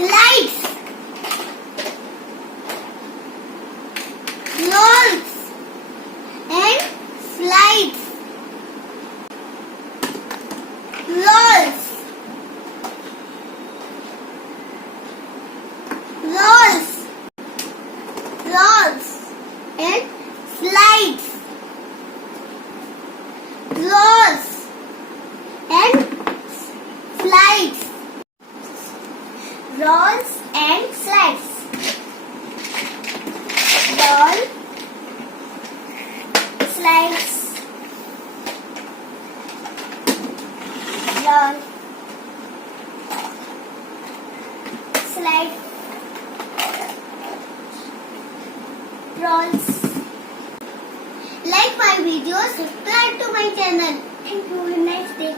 slides, rolls and slides, rolls, rolls, rolls and slides, rolls and slides, rolls and slides, roll, slides, roll, slide, rolls. Like my video, subscribe to my channel. Thank you. Have a nice day.